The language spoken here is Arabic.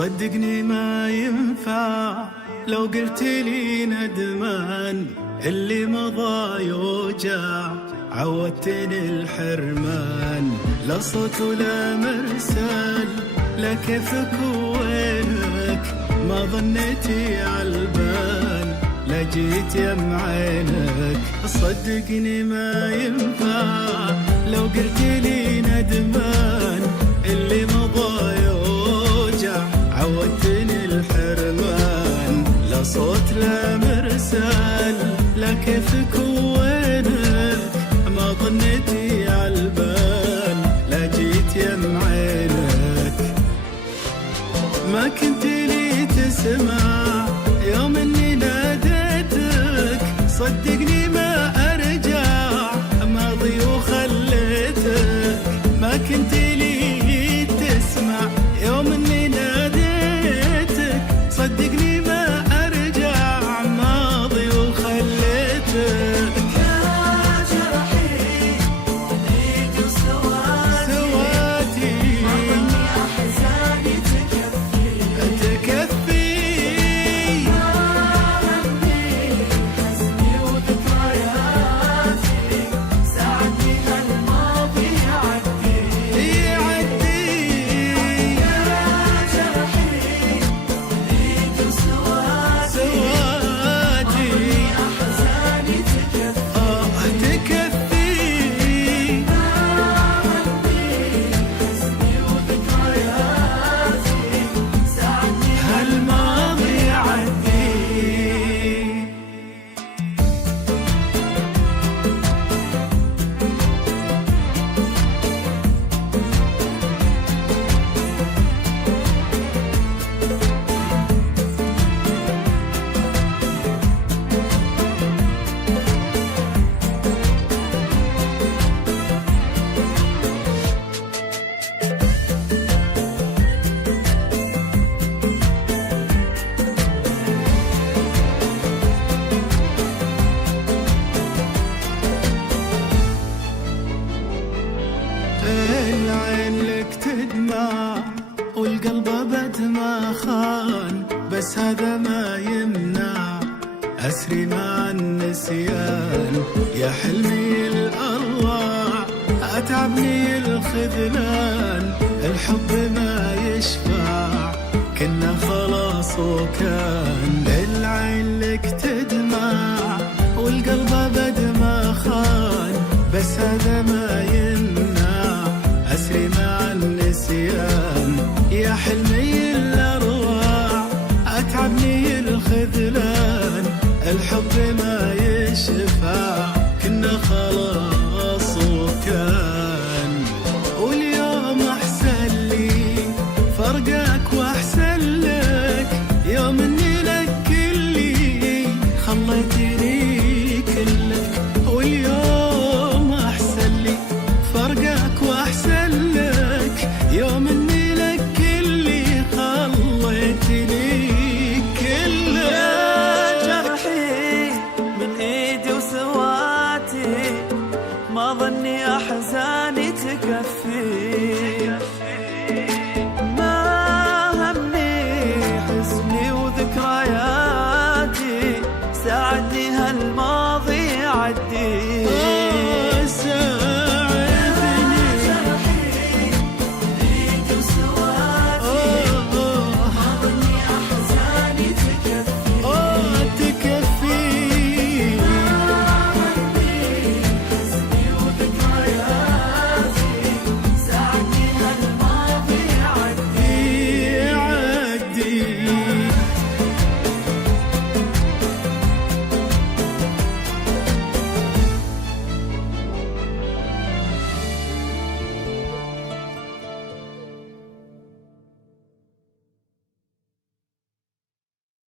صدقني ما ينفع لو قلت لي ندمان، اللي مضى يوجع عودتني الحرمان. لا صوت ولا مرسال، لا كيفك وينك، ما ظنيتي عالبال، لا جيت يم عينك. صدقني ما ينفع لو قلت لي ندمان، اللي مضى يوجع عودتني الحرمان. لا صوت لا مرسال، لا كيفك وينك، ما ظنيتي عالبال، لا جيت يم عينك. ما كنت لي تسمع يوم اني ناديتك، صدقني ما ارجع ماضي وخليتك. ما كنت لي تسمع يوم اني ناديتك، صدقني ما ارجع ماضي وخليتك. العين لك تدمع والقلب ابد ما خان، بس هذا ما يمنع اسري مع النسيان. يا حلمي الاروع اتعبني الخذلان، الحب ما يشفع كنا خلاص وكان. العين لك تدمع والقلب ابد ما خان، بس هذا ما يمنع أسري مع النسيان. يا حلمي الأروع أتعبني الخذلان، الحب ما يشفع كنا خلاص وكان. واليوم أحسن لي فرقك وأحسن لك، يوم إني لك كلي خليتني كلك. واليوم أحسن لي فرقك وأحسن لك، يوم إني لك كلي خليتني كلك. يا جرحي من إيدي وسواتي، ما ظني أحزاني